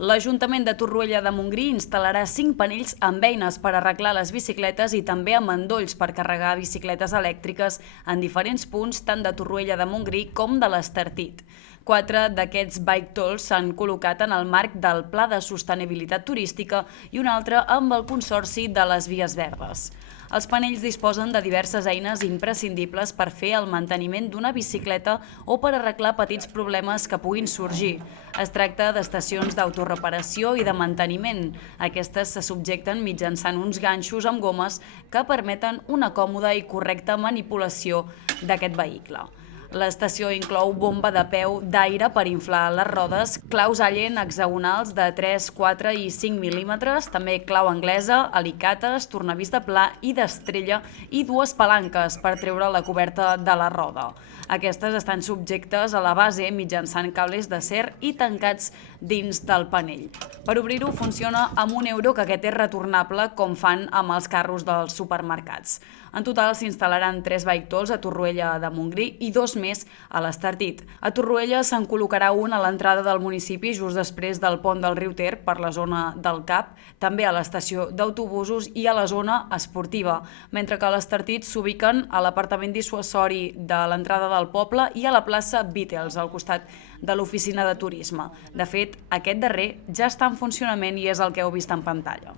L'Ajuntament de Torroella de Montgrí instal·larà 5 panells amb eines per arreglar les bicicletes i també amb endolls per carregar bicicletes elèctriques en diferents punts tant de Torroella de Montgrí com de l'Estartit. 4 d'aquests bike tolls s'han col·locat en el marc del Pla de Sostenibilitat Turística i un altre amb el Consorci de les Vies Verdes. Els panells disposen de diverses eines imprescindibles per fer el manteniment d'una bicicleta o per arreglar petits problemes que puguin sorgir. Es tracta d'estacions d'autoreparació i de manteniment. Aquestes se subjecten mitjançant uns ganxos amb gomes que permeten una còmoda i correcta manipulació d'aquest vehicle. L'estació inclou bomba de peu d'aire per inflar les rodes, claus Allen hexagonals de 3, 4 i 5 mil·límetres, també clau anglesa, alicates, tornavís de pla i d'estrella i 2 palanques per treure la coberta de la roda. Aquestes estan subjectes a la base mitjançant cables d'acer i tancats dins del panell. Per obrir-ho funciona amb €1, que aquest és retornable com fan amb els carros dels supermercats. En total s'instal·laran 3 bike tolls a Torroella de Montgrí i 2 més a l'Estartit. A Torroella se'n col·locarà un a l'entrada del municipi just després del pont del riu Ter per la zona del CAP, també a l'estació d'autobusos i a la zona esportiva, mentre que a l'Estartit s'ubiquen a l'apartament dissuasori de l'entrada del poble i a la plaça Beatles, al costat de l'oficina de turisme. De fet, aquest darrer ja està en funcionament i és el que heu vist en pantalla.